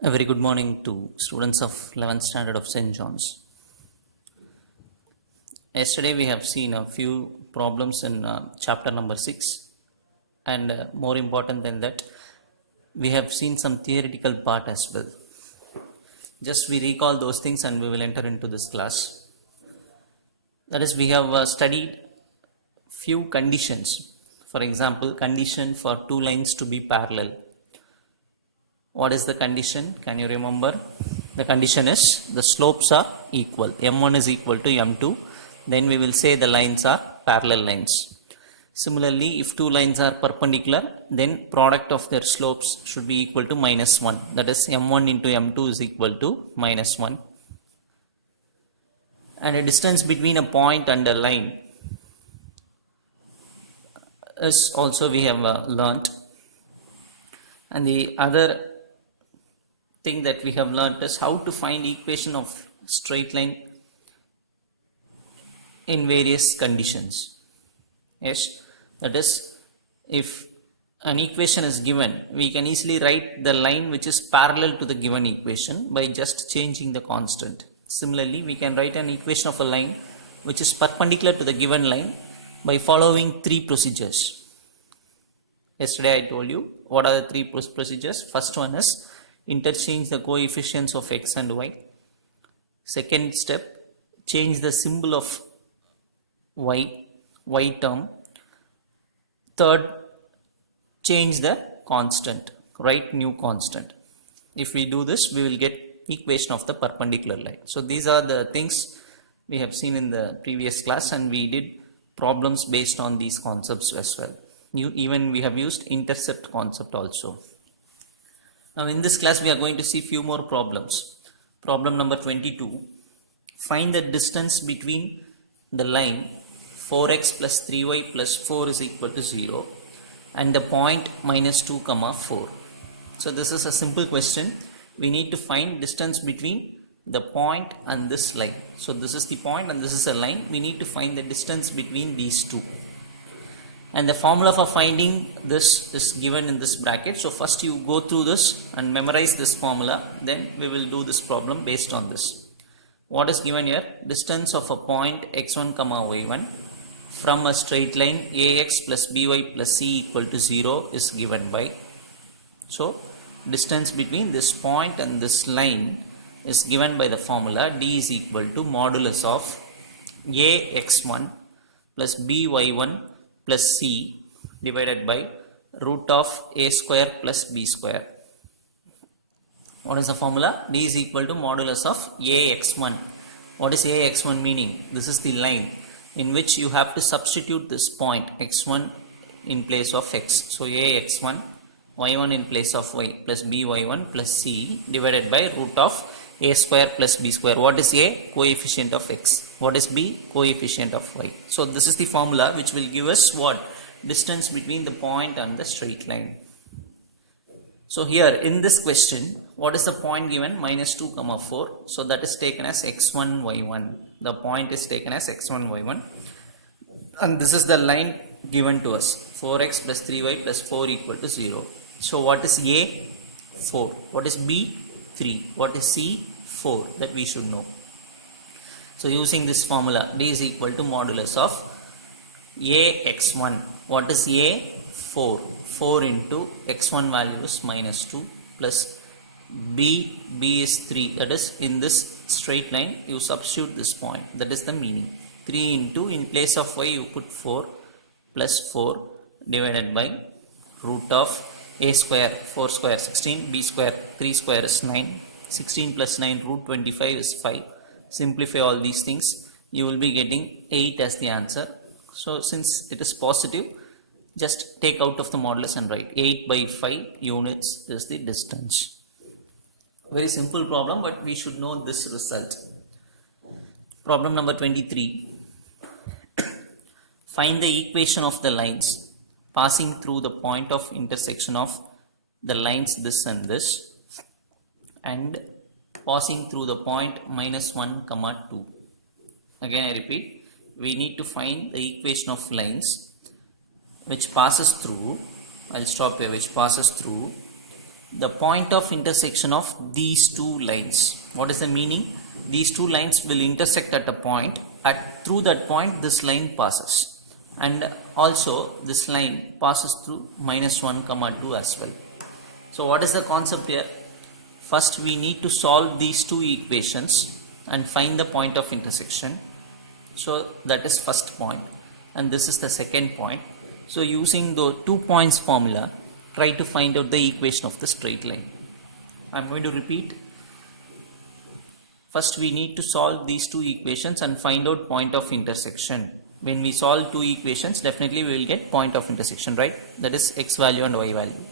A very good morning to students of 11th standard of St. John's. Yesterday we have seen a few problems in chapter number 6, and more important than that, we have seen some theoretical part as well. Just we recall those things and we will enter into this class. That is, we have studied few conditions. For example, condition for two lines to be parallel. What is the condition? Can you remember? The condition is the slopes are equal. M1 is equal to M2. Then we will say the lines are parallel lines. Similarly, if two lines are perpendicular, then product of their slopes should be equal to -1. That is, M1 into M2 is equal to -1. And a distance between a point and a line is also we have learnt. And the other thing that we have learnt is how to find equation of straight line in various conditions. Yes, that is, if an equation is given, we can easily write the line which is parallel to the given equation by just changing the constant. Similarly, we can write an equation of a line which is perpendicular to the given line by following three procedures. Yesterday I told you what are the three procedures. First one is interchange the coefficients of x and y. Second step, change the symbol of y term. Third, change the constant, write new constant. If we do this, we will get equation of the perpendicular line. So these are the things we have seen in the previous class, and we did problems based on these concepts as well. Even we have used intercept concept also. Now in this class we are going to see few more problems. Problem number 22. Find the distance between the line 4x plus 3y plus 4 is equal to 0 and the point -2, 4. So this is a simple question. We need to find distance between the point and this line. So this is the point and this is a line. We need to find the distance between these two. And the formula for finding this is given in this bracket. So first you go through this and memorize this formula. Then we will do this problem based on this. What is given here? Distance of a point x1, y1 from a straight line ax plus by plus c equal to 0 is given by. So distance between this point and this line is given by the formula d is equal to modulus of ax1 plus by1 plus c divided by root of a square plus b square. What is the formula? D is equal to modulus of ax1. What is ax1 meaning? This is the line in which you have to substitute this point x1 in place of x. So ax1, y1 in place of y plus by1 plus c divided by root of a square plus b square. What is a? Coefficient of x. What is b? Coefficient of y. So this is the formula which will give us what? Distance between the point and the straight line. So here in this question, what is the point given? -2, 4. So that is taken as x1, y1. The point is taken as x1, y1. And this is the line given to us. 4x plus 3y plus 4 equal to 0. So what is a? 4. What is b? 3. What is c? 4. That we should know. So using this formula, d is equal to modulus of ax1. What is a? 4. 4 into x1 value is -2 plus b is 3. That is, in this straight line you substitute this point. That is the meaning. 3 into, in place of y you put 4 plus 4 divided by root of a square, 4 square 16, b square 3 square is 9, 16 plus 9 root 25 is 5. Simplify all these things, you will be getting 8 as the answer. So since it is positive, just take out of the modulus and write 8 by 5 units is the distance. Very simple problem, but we should know this result. Problem number 23. Find the equation of the lines passing through the point of intersection of the lines this and this and passing through the point -1, 2. Again I repeat, we need to find the equation of lines which passes through, I'll stop here, which passes through the point of intersection of these two lines. What is the meaning? These two lines will intersect at a point. Through that point this line passes, and also this line passes through -1, 2 as well. So what is the concept here? First we need to solve these two equations and find the point of intersection. So that is first point, and this is the second point. So using the 2 points formula, try to find out the equation of the straight line. I am going to repeat. First we need to solve these two equations and find out point of intersection. When we solve two equations, definitely we will get point of intersection, right? That is x value and y value.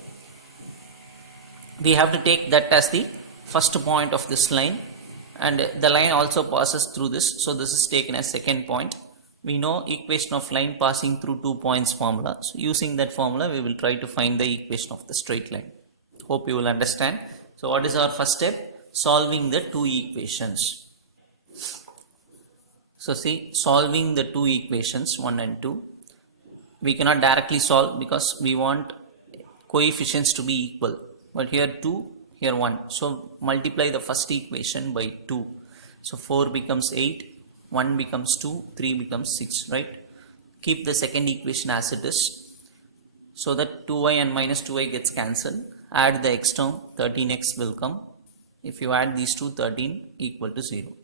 We have to take that as the first point of this line, and the line also passes through this, so this is taken as second point. We know equation of line passing through 2 points formula. So using that formula we will try to find the equation of the straight line. Hope you will understand. So what is our first step? Solving the two equations. So see, solving the two equations 1 and 2. We cannot directly solve because we want coefficients to be equal. But here 2, here 1. So multiply the first equation by 2. So 4 becomes 8. 1 becomes 2, 3 becomes 6, right? Keep the second equation as it is, so that 2y and minus 2y gets cancelled. Add the x term, 13x will come. If you add these two, 13 equal to 0.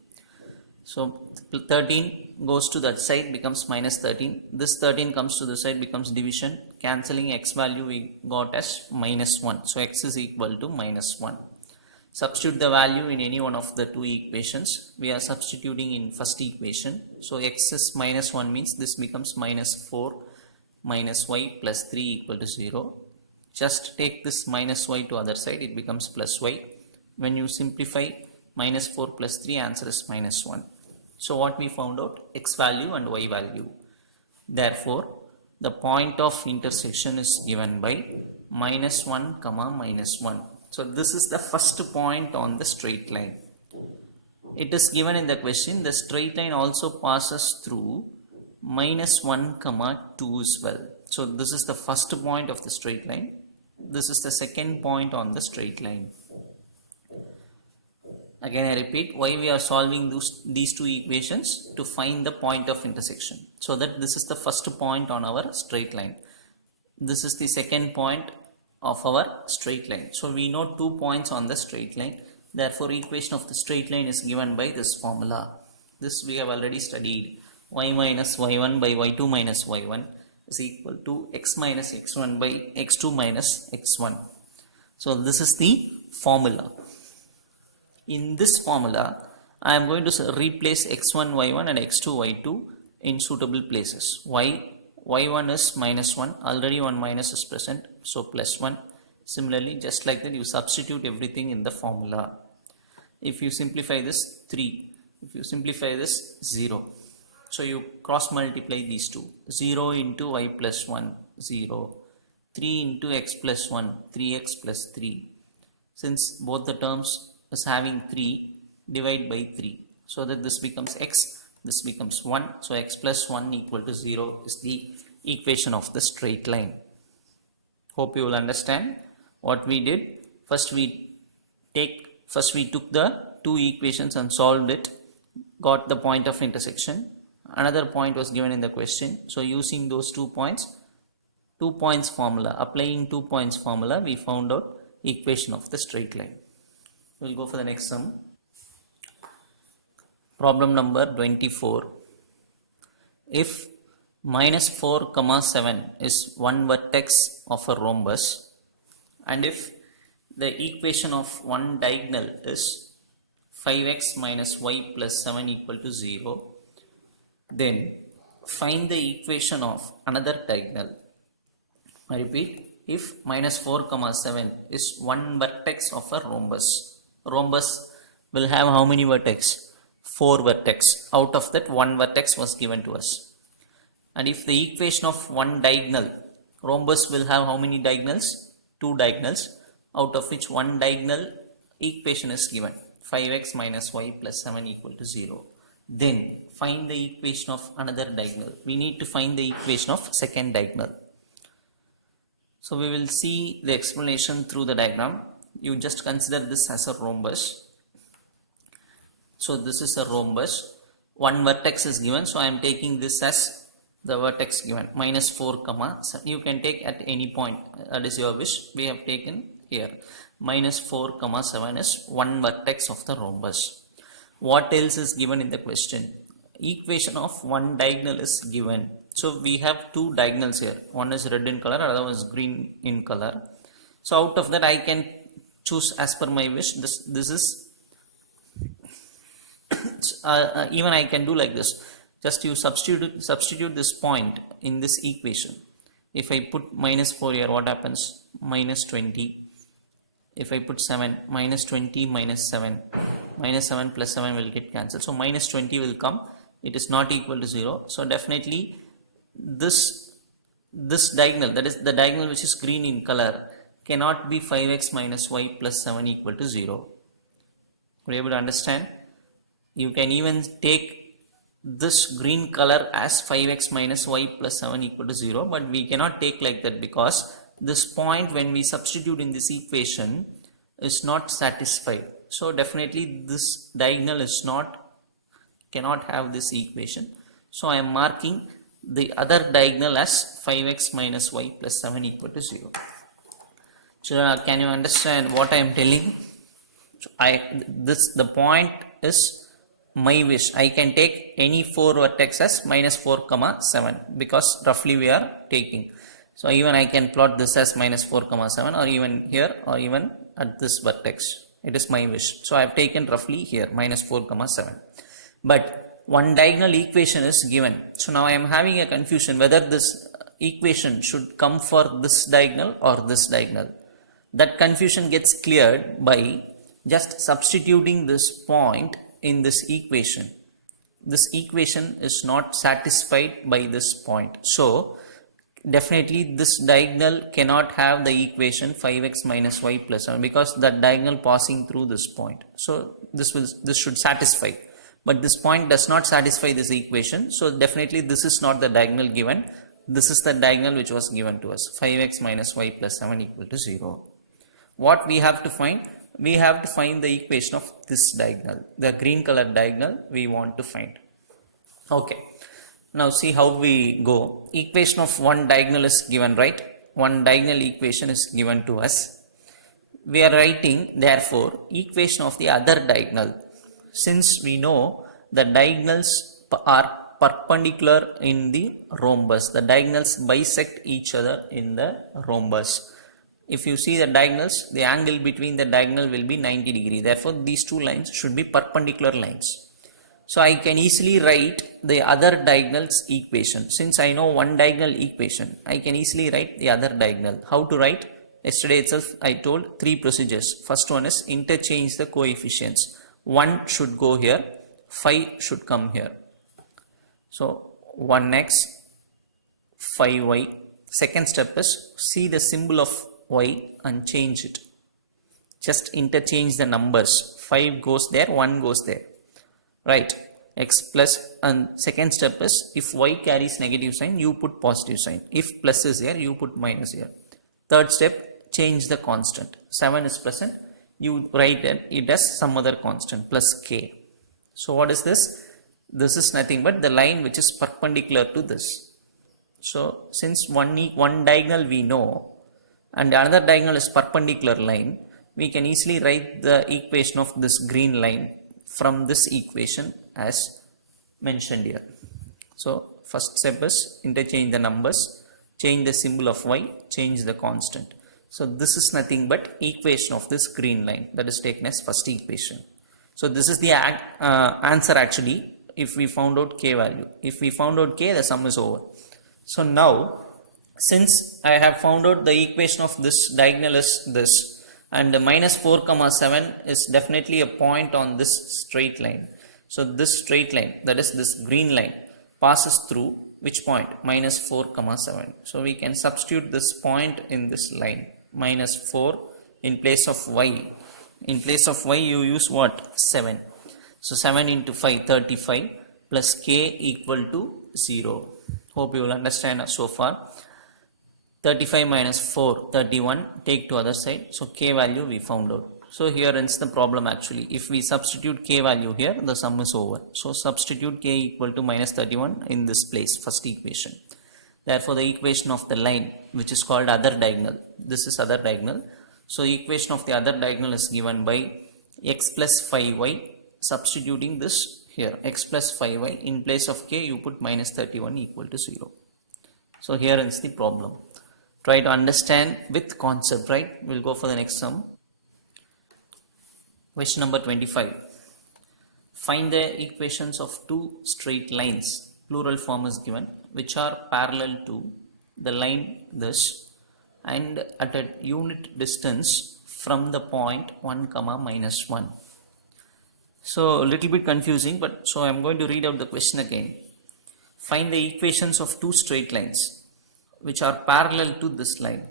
So 13 goes to that side, becomes minus 13. This 13 comes to the side, becomes division. Cancelling x value we got as minus 1. So x is equal to minus 1. Substitute the value in any one of the two equations. We are substituting in first equation. So x is minus 1 means this becomes minus 4 minus y plus 3 equal to 0. Just take this minus y to other side, it becomes plus y. When you simplify, minus 4 plus 3, answer is minus 1. So what we found out? X value and y value. Therefore, the point of intersection is given by minus 1, minus 1. So this is the first point on the straight line. It is given in the question, the straight line also passes through minus 1, 2 as well. So this is the first point of the straight line. This is the second point on the straight line. Again I repeat, why we are solving these two equations? To find the point of intersection. So that this is the first point on our straight line. This is the second point of our straight line. So we know 2 points on the straight line. Therefore equation of the straight line is given by this formula. This we have already studied. Y minus y1 by y2 minus y1 is equal to x minus x1 by x2 minus x1. So this is the formula. In this formula, I am going to replace x1 y1 and x2 y2 in suitable places. Y1 is minus 1, already one minus is present, so plus 1. Similarly, just like that, you substitute everything in the formula. If you simplify this, 3. If you simplify this, 0. So you cross multiply these two. 0 into y plus 1, 0. 3 into x plus 1, 3x plus 3. Since both the terms is having 3, divide by 3. So that this becomes x, this becomes 1. So x plus 1 equal to 0 is the equation of the straight line. Hope you will understand what we did. First we took the two equations and solved it, got the point of intersection. Another point was given in the question. So using those 2 points, 2 points formula, applying 2 points formula, we found out equation of the straight line. We'll go for the next sum. Problem number 24. If minus 4, 7 is one vertex of a rhombus, and if the equation of one diagonal is 5x minus y plus 7 equal to 0, then find the equation of another diagonal. I repeat, if minus 4, 7 is one vertex of a rhombus, rhombus will have how many vertex? 4 vertex. Out of that, one vertex was given to us. And if the equation of one diagonal, rhombus will have how many diagonals? 2 diagonals, out of which one diagonal equation is given, 5x minus y plus 7 equal to 0. Then find the equation of another diagonal. We need to find the equation of second diagonal. So we will see the explanation through the diagram. you just consider this as a rhombus. So this is a rhombus. One vertex is given, so I am taking this as the vertex given, minus 4 comma. You can take at any point, that is your wish. We have taken here minus 4 comma 7 is one vertex of the rhombus. What else is given in the question? Equation of one diagonal is given. So we have two diagonals here. One is red in color, other one is green in color. So out of that I can choose as per my wish. This is even I can do like this. Just you substitute this point in this equation. If I put minus 4 here, what happens? Minus 20. If I put 7, minus 20 minus 7. Minus 7 plus 7 will get cancelled. So minus 20 will come. It is not equal to 0. So definitely this diagonal, that is the diagonal which is green in color, cannot be 5x minus y plus 7 equal to 0. Are you able to understand? You can even take this green color as 5x minus y plus 7 equal to 0, but we cannot take like that because this point when we substitute in this equation is not satisfied. So definitely this diagonal is cannot have this equation. So I am marking the other diagonal as 5x minus y plus 7 equal to 0. So can you understand what I am telling? So the point is my wish. I can take any 4 vertexes minus 4 comma 7 because roughly we are taking. So even I can plot this as minus 4 comma 7 or even here or even at this vertex. It is my wish. So I have taken roughly here minus 4 comma 7. But one diagonal equation is given. So now I am having a confusion whether this equation should come for this diagonal or this diagonal. That confusion gets cleared by just substituting this point in this equation. This equation is not satisfied by this point. So definitely this diagonal cannot have the equation 5x minus y plus 7 because that diagonal passing through this point. So this should satisfy. But this point does not satisfy this equation. So definitely this is not the diagonal given. This is the diagonal which was given to us. 5x minus y plus 7 equal to 0. What we have to find? We have to find the equation of this diagonal. The green color diagonal we want to find. Okay. Now see how we go. Equation of one diagonal is given, right? One diagonal equation is given to us. We are writing therefore equation of the other diagonal. Since we know the diagonals are perpendicular in the rhombus. The diagonals bisect each other in the rhombus. If you see the diagonals, the angle between the diagonal will be 90 degrees. Therefore, these two lines should be perpendicular lines. So I can easily write the other diagonal's equation. Since I know one diagonal equation, I can easily write the other diagonal. How to write? Yesterday itself I told 3 procedures. First one is interchange the coefficients. 1 should go here, 5 should come here. So 1x, 5y. Second step is see the symbol of y and change it. Just interchange the numbers. 5 goes there, 1 goes there. Right, x plus, and second step is if y carries negative sign, you put positive sign. If plus is here, you put minus here. Third step, change the constant. 7 is present, you write it as some other constant plus k. So what is this? This is nothing but the line which is perpendicular to this. So since one diagonal we know and the another diagonal is perpendicular line, we can easily write the equation of this green line from this equation as mentioned here. So first step is interchange the numbers, change the symbol of y, change the constant. So this is nothing but equation of this green line, that is taken as first equation. So this is the answer actually if we found out k value. If we found out k, the sum is over. So now since I have found out the equation of this diagonal is this, and the minus 4 comma 7 is definitely a point on this straight line. So this straight line, that is this green line, passes through which point? Minus 4 comma 7. So we can substitute this point in this line. Minus 4 in place of y. In place of y you use what? 7. So 7 into 5, 35 plus k equal to 0. Hope you will understand so far. 35 minus 4, 31, take to other side. So k value we found out. So here ends the problem actually. If we substitute k value here, the sum is over. So substitute k equal to minus 31 in this place, first equation. Therefore the equation of the line, which is called other diagonal, this is other diagonal. So equation of the other diagonal is given by x plus 5y, substituting this here, x plus 5y, in place of k you put minus 31 equal to 0. So here ends the problem. Try to understand with concept, right? We'll go for the next sum. Question number 25. Find the equations of two straight lines, plural form is given, which are parallel to the line this and at a unit distance from the point 1 comma minus 1. So a little bit confusing, but so I'm going to read out the question again. Find the equations of two straight lines which are parallel to this line.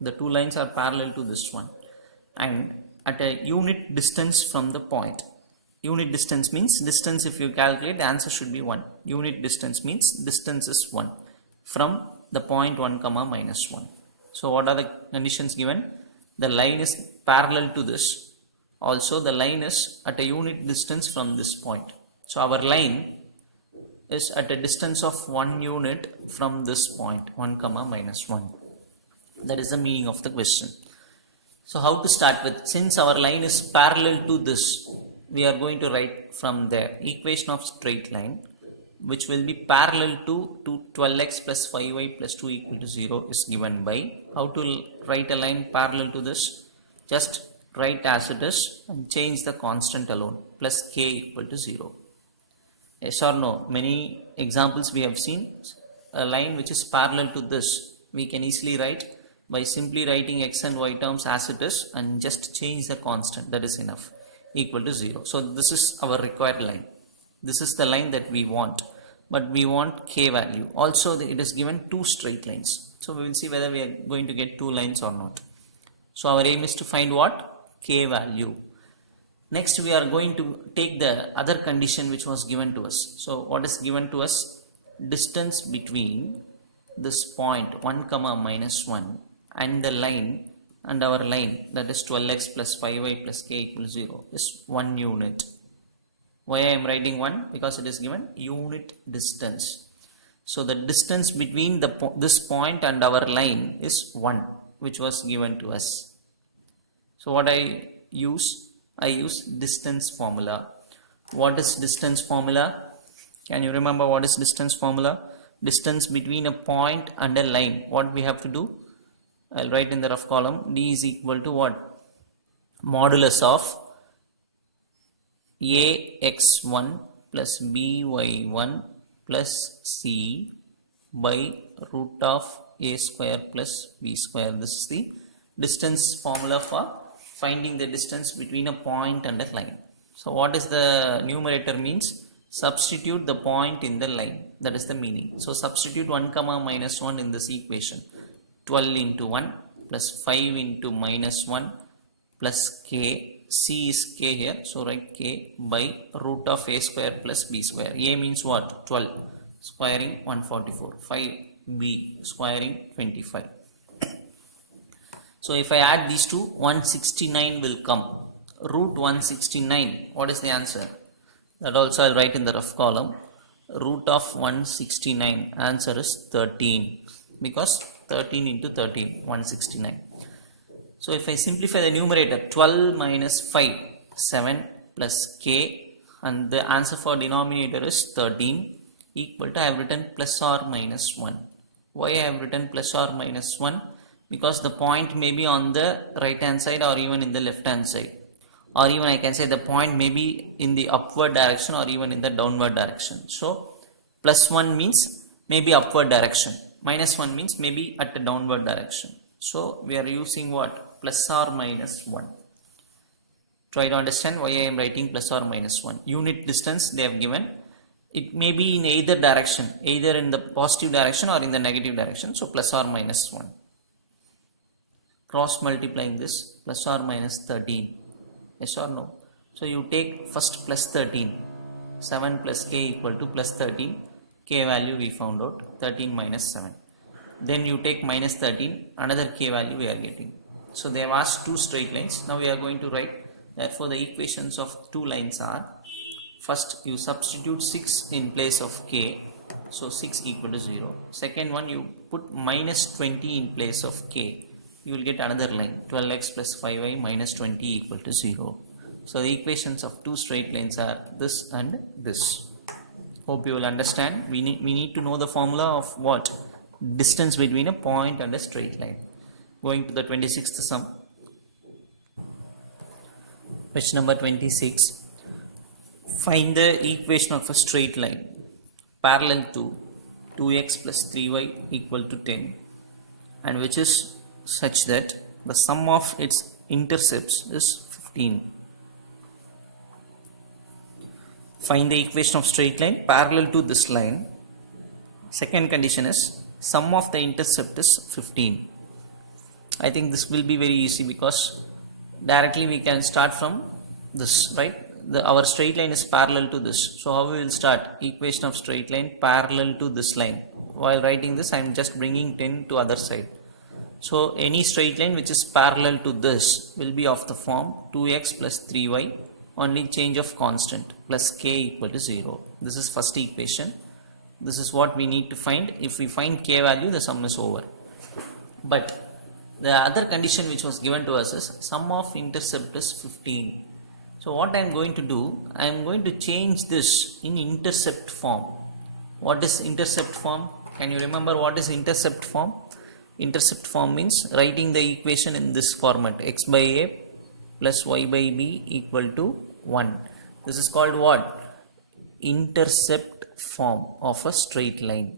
The two lines are parallel to this one and at a unit distance from the point. Unit distance means distance, if you calculate, the answer should be 1. Unit distance means distance is 1 from the point 1 comma minus 1. So what are the conditions given? The line is parallel to this. Also the line is at a unit distance from this point. So our line is at a distance of 1 unit from this point 1 comma minus 1. That is the meaning of the question. So how to start with? Since our line is parallel to this, we are going to write from there equation of straight line which will be parallel to 12x plus 5y plus 2 equal to 0 is given by, how to write a line parallel to this? Just write as it is and change the constant alone, plus k equal to 0. Yes or no? Many examples we have seen. A line which is parallel to this we can easily write by simply writing x and y terms as it is and just change the constant, that is enough, equal to 0. So this is our required line. This is the line that we want, but we want k value. Also it is given two straight lines. So we will see whether we are going to get two lines or not. So our aim is to find what? K value. Next we are going to take the other condition which was given to us. So what is given to us? Distance between this point 1 comma minus 1 and the line and our line, that is 12x plus 5y plus k equals 0, is 1 unit. Why I am writing 1? Because it is given unit distance. So the distance between this point and our line is 1, which was given to us. So what I use distance formula. What is distance formula? Can you remember what is distance formula? Distance between a point and a line. What we have to do? I'll write in the rough column. D is equal to what? Modulus of ax1 plus by1 plus c by root of a square plus b square. This is the distance formula for finding the distance between a point and a line. So what is the numerator means? Substitute the point in the line. That is the meaning. So substitute 1 comma minus 1 in this equation. 12 into 1 plus 5 into minus 1 plus k. C is k here. So write k by root of a square plus b square. A means what? 12. Squaring 144. 5b squaring 25. So if I add these two, 169 will come. Root 169, what is the answer? That also I'll write in the rough column. Root of 169, answer is 13. Because 13 into 13, 169. So if I simplify the numerator, 12 minus 5, 7 plus k, and the answer for denominator is 13, equal to, I have written plus or minus 1. Why I have written plus or minus 1? Because the point may be on the right hand side or even in the left hand side, or even I can say the point may be in the upward direction or even in the downward direction. So plus 1 means maybe upward direction, minus 1 means maybe at the downward direction. So we are using what? Plus or minus 1. Try to understand why I am writing plus or minus 1. Unit distance they have given. It may be in either direction, either in the positive direction or in the negative direction. So plus or minus 1. Cross multiplying this, plus or minus 13. Yes or no? So you take first plus 13. 7 plus k equal to plus 13. K value we found out. 13 minus 7. then you take minus 13, another k value we are getting. So they have asked two straight lines. Now we are going to write, therefore the equations of two lines are, first you substitute 6 in place of k, so 6 equal to 0. Second one, you put minus 20 in place of k, you will get another line, 12x plus 5y minus 20 equal to 0. So the equations of two straight lines are this and this. Hope you will understand. We need to know the formula of what? Distance between a point and a straight line. Going to the 26th sum. Question number 26. Find the equation of a straight line parallel to 2x plus 3y equal to 10, and which is such that the sum of its intercepts is 15. Find the equation of straight line parallel to this line. Second condition is sum of the intercept is 15. I think this will be very easy because directly we can start from this, right? Our straight line is parallel to this. So how we will start? Equation of straight line parallel to this line. While writing this, I am just bringing 10 to other side. So any straight line which is parallel to this will be of the form 2x plus 3y, only change of constant, plus k equal to 0. This is first equation. This is what we need to find. If we find k value, the sum is over. But the other condition which was given to us is sum of intercept is 15. So what I am going to do, I am going to change this in intercept form. What is intercept form? Can you remember what is intercept form? Intercept form means writing the equation in this format, x by a plus y by b equal to 1. This is called what? Intercept form of a straight line.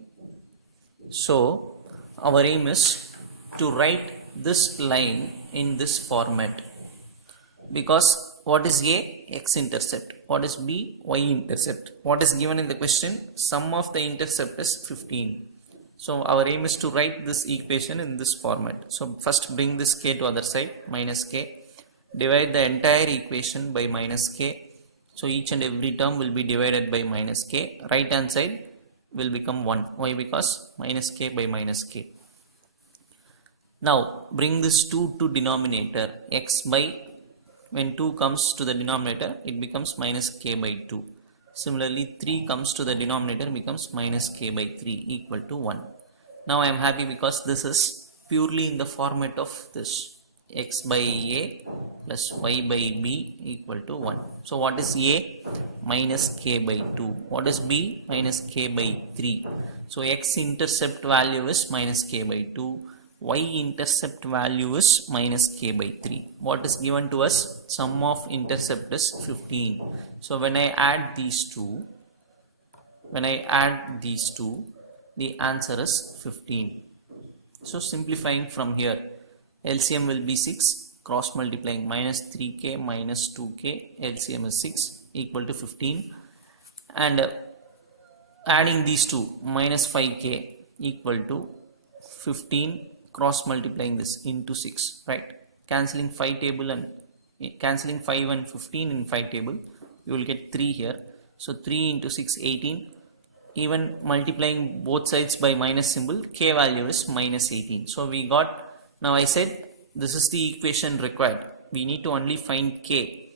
So our aim is to write this line in this format, because what is a? X intercept. What is b? Y intercept. What is given in the question? Sum of the intercept is 15. So our aim is to write this equation in this format. So first bring this k to other side, minus k. Divide the entire equation by minus k. So each and every term will be divided by minus k. Right hand side will become 1. Why? Because minus k by minus k. Now bring this 2 to denominator. X by, when 2 comes to the denominator, it becomes minus k by 2. Similarly 3 comes to the denominator, becomes minus k by 3 equal to 1. Now I am happy because this is purely in the format of this, x by a plus y by b equal to 1. So what is a? Minus k by 2. What is b? Minus k by 3. So x intercept value is minus k by 2. Y intercept value is minus k by 3. What is given to us? Sum of intercept is 15. So when I add these two, the answer is 15. So simplifying from here, LCM will be 6, cross multiplying minus 3k minus 2k, LCM is 6 equal to 15, and adding these two, minus 5k equal to 15, cross multiplying this into 6, right? Cancelling 5 and 15 in 5 table, you will get 3 here. So 3 into 6, 18. Even multiplying both sides by minus symbol, k value is minus 18. So we got, now I said this is the equation required. We need to only find k.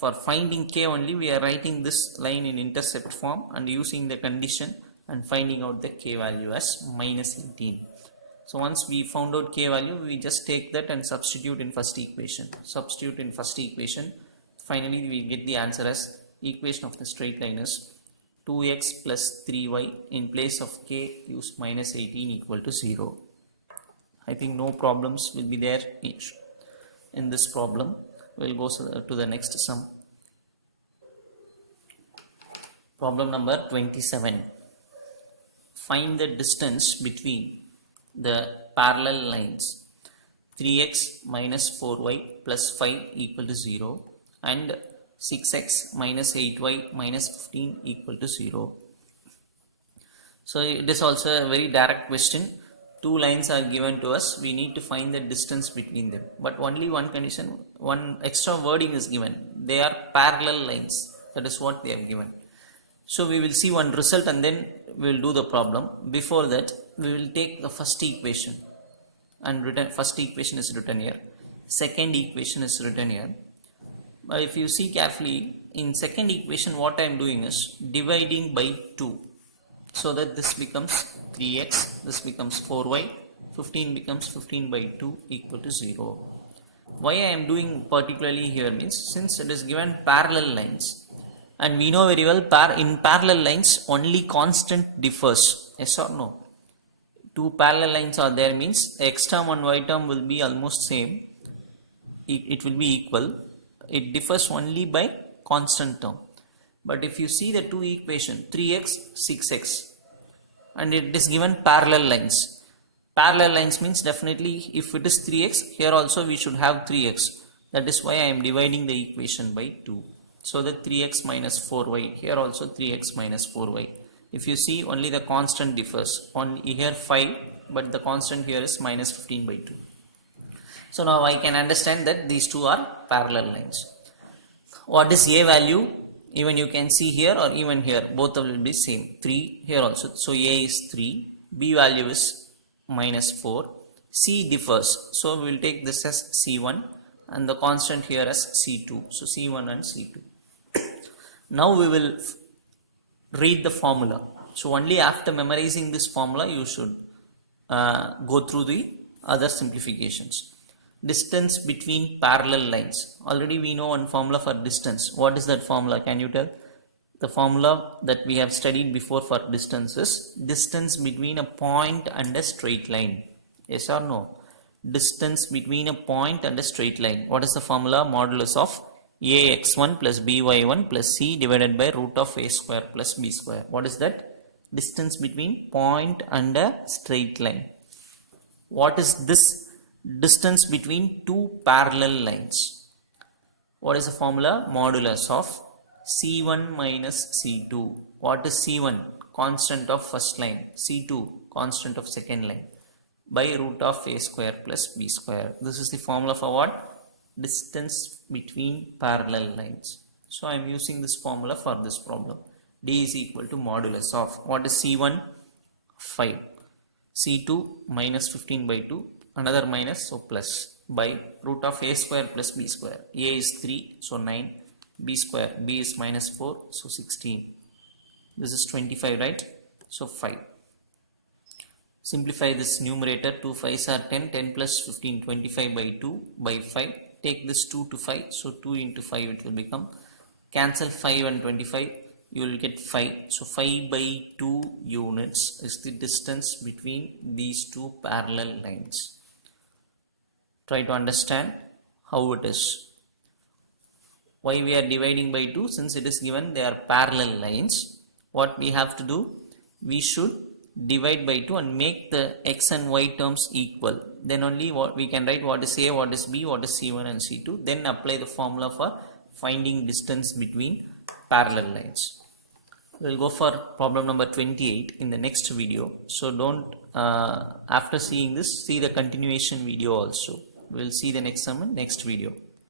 For finding k only, we are writing this line in intercept form and using the condition and finding out the k value as minus 18. So once we found out k value, we just take that and substitute in first equation. Finally we get the answer as equation of the straight line is 2x plus 3y, in place of k use minus 18 equal to 0. I think no problems will be there in this problem. We'll go to the next sum. Problem number 27. Find the distance between the parallel lines 3x minus 4y plus 5 equal to 0 and 6x minus 8y minus 15 equal to 0. So it is also a very direct question. Two lines are given to us. We need to find the distance between them. But only one condition, one extra wording is given. They are parallel lines. That is what they have given. So we will see one result and then we will do the problem. Before that, we will take the first equation and written, first equation is written here, second equation is written here. But if you see carefully, in second equation what I am doing is dividing by 2, so that this becomes 3x, this becomes 4y, 15 becomes 15 by 2 equal to 0. Why I am doing particularly here means, since it is given parallel lines, and we know very well in parallel lines only constant differs, yes or no? Two parallel lines are there means x term and y term will be almost same, it will be equal, it differs only by constant term. But if you see the two equation 3x 6x and it is given parallel lines, parallel lines means definitely if it is 3x, here also we should have 3x, that is why I am dividing the equation by 2, so that 3x minus 4y, here also 3x minus 4y. If you see, only the constant differs, only here 5, but the constant here is minus 15 by 2. So now I can understand that these two are parallel lines. What is a value? Even you can see here or even here, both will be same, 3 here also. So a is 3, b value is minus 4, c differs, so we will take this as c1 and the constant here as c2, so c1 and c2. Now we will read the formula. So only after memorizing this formula you should go through the other simplifications. Distance between parallel lines. Already we know one formula for distance. What is that formula? Can you tell? The formula that we have studied before for distance is distance between a point and a straight line. Yes or no? Distance between a point and a straight line. What is the formula? Modulus of ax1 plus by1 plus c divided by root of a square plus b square. What is that? Distance between point and a straight line. What is this distance between two parallel lines? What is the formula? Modulus of c1 minus c2. What is c1? Constant of first line. c2 constant of second line, by root of a square plus b square. This is the formula for what? Distance between parallel lines. So I am using this formula for this problem. D is equal to modulus of, what is c1? 5, c2 minus 15 by 2, another minus, so plus, by root of a square plus b square. A is 3, so 9, b square, b is minus 4, so 16. This is 25, right? So 5. Simplify this numerator, 2 5s are 10, 10 plus 15, 25 by 2 by 5. Take this 2 to 5, so 2 into 5 it will become, cancel 5 and 25, you will get 5. So 5 by 2 units is the distance between these two parallel lines. Try to understand how it is. Why we are dividing by 2? Since it is given they are parallel lines, what we have to do? We should divide by 2 and make the x and y terms equal. Then only what we can write what is a, what is b, what is c1 and c2. Then apply the formula for finding distance between parallel lines. We will go for problem number 28 in the next video. So don't, after seeing this, see the continuation video also. We will see the next sum in next video.